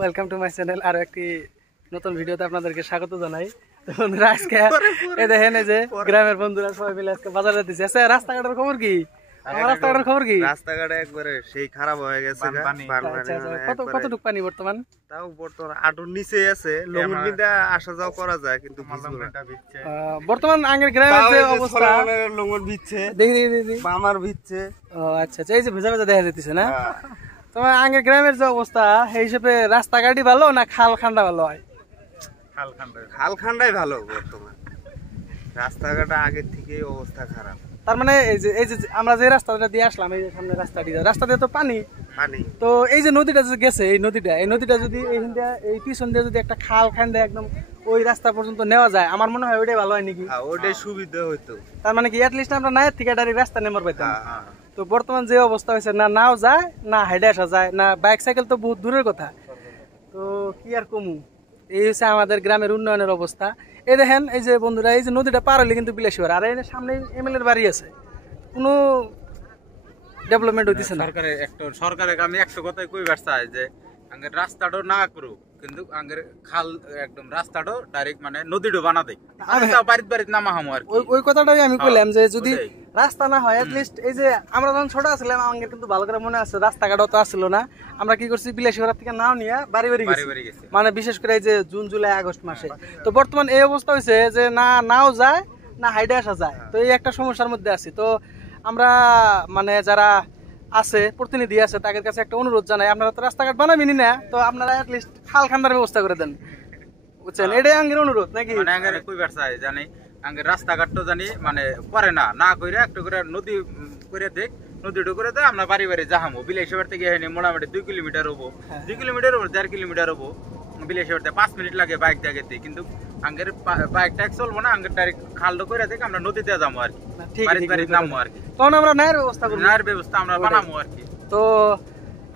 Welcome to my channel. আরো একটি নতুন ভিডিওতে আপনাদেরকে স্বাগত জানাই। তো বন্ধুরা আজকে এই দেখেন এই যে গ্রামের বন্ধুরা সবাই মিলে আজকে বাজারে দিচ্ছে। আচ্ছা রাস্তাঘাটের খবর কি? রাস্তাঘাটের খবর কি? রাস্তাঘাটে একবারে সেই খারাপ হয়ে গেছে। কতটুকু পানি বর্তমান? তাও বর্তমান আটুর নিচে আছে, লঙ্গর বিন্দা আসা যাওয়া করা যায় কিন্তু বর্তমান আগের গ্রামের যে অবস্থা লঙ্গর ভিজছে, দেখি আমার ভিজছে। ও আচ্ছা আচ্ছা, এই যে ভেজা ভেজা দেখা যাচ্ছে না? তোমার আগের গ্রামের যে অবস্থা সেই হিসেবে রাস্তাঘাটই ভালো না খাল খান্ডা ভালো হয়? খাল খান্ডাই ভালো বর্তমান, রাস্তাঘাট আগের থেকে অবস্থা খারাপ। তার মানে এই যে আমরা যে রাস্তাটা দিয়ে আসলাম, এই যে সামনে রাস্তা দিয়ে তো পানি, তো এই যে নদীটা যে গেছে, এই নদীটা যদি এই পিছন দিয়ে যদি একটা খাল খান্ডে একদম ওই রাস্তা পর্যন্ত নেওয়া যায়, আমার মনে হয় ওইটাই ভালো হয় নাকি? ওইটাই সুবিধা হইতো। তার মানে কি অ্যাটলিস্ট আমরা নায়ের থেকে ডাইরেক্ট রাস্তা নেমার পাইতাম। তো বর্তমান যে অবস্থা হয়েছে, না নাও যায়, না হাইডে আসা যায়, না বাইক সাইকেল তো বহুত দূরের কথা। তো কি আর কমু, এই হচ্ছে আমাদের গ্রামের উন্নয়নের অবস্থা। এই দেখেন এই যে বন্ধুরা, এই যে নদীটা পার হলে কিন্তু বিলাসীবার, আর এই সামনে এমএলএর বাড়ি আছে, কোনো ডেভেলপমেন্ট হইতেছে না। সরকারের আমি একটা কথাই কইবার চাই যে আঙ্গের রাস্তাটা না করুক, কিন্তু আঙ্গের খাল একদম রাস্তাটা ডাইরেক্ট মানে নদীটা বানা দেয়, বাড়িতে নামা হামো আর ওই কথাটাই আমি কইলাম যে যদি রাস্তা না হয় অ্যাটলিস্ট, এই যে আমরা যখন ছোট ছিলাম আমাদের কিন্তু ভালো করে মনে আছে, রাস্তাঘাটও তো আসছিল না। আমরা কি করছি, বিলাসীপাড়া থেকে নাও নিয়ে বাড়ি বাড়ি গেছি, মানে বিশেষ করে এই যে জুন জুলাই আগস্ট মাসে। তো বর্তমান এই অবস্থা হয়েছে যে না নাও যায়, না হাইডে আসা যায়। তো এই একটা সমস্যার মধ্যে আছি। তো আমরা মানে যারা আছে প্রতিনিধি আছে তাদের কাছে একটা অনুরোধ জানাই, আপনারা তো রাস্তাঘাট বানাবেনি না, তো আপনারা অ্যাটলিস্ট খাল খান্ডার ব্যবস্থা করে দেন, বুঝছেন? এটাই আঙ্গের অনুরোধ নাকি? মানে আঙ্গের কইবার চাই জানি আঙ্গের রাস্তাঘাটটা জানি মানে করে না কইরা একটু করে নদী করে দেখ, নদীটা করে দেয়, আমরা বাড়ি বাড়ি যাহামো। বিলাসীবার থেকে এখানে মোটামুটি 2 কিলোমিটার হবো, 2 কিলোমিটার হবো, 1.5 কিলোমিটার হবো। বিলাসীবার 5 মিনিট লাগে বাইক জায়গাতে, কিন্তু আঙ্গের বাইক ট্যাক্স চলবো না, আঙ্গের ডাইরেক্ট খালটা করে দেখ, আমরা নদীতে যাবো আর কি, বাড়ি নামবো আর কি। তখন আমরা নায়ের ব্যবস্থা করবো, নায়ের ব্যবস্থা আমরা বানাবো আর কি। তো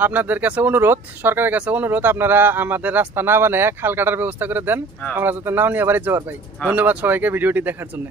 আপনাদের কাছে অনুরোধ, সরকারের কাছে অনুরোধ, আপনারা আমাদের রাস্তা না বানায় খাল কাটার ব্যবস্থা করে দেন, আমরা যাতে নাও নিয়ে বাড়ি যাওয়ার পাই। ধন্যবাদ সবাইকে ভিডিওটি দেখার জন্য।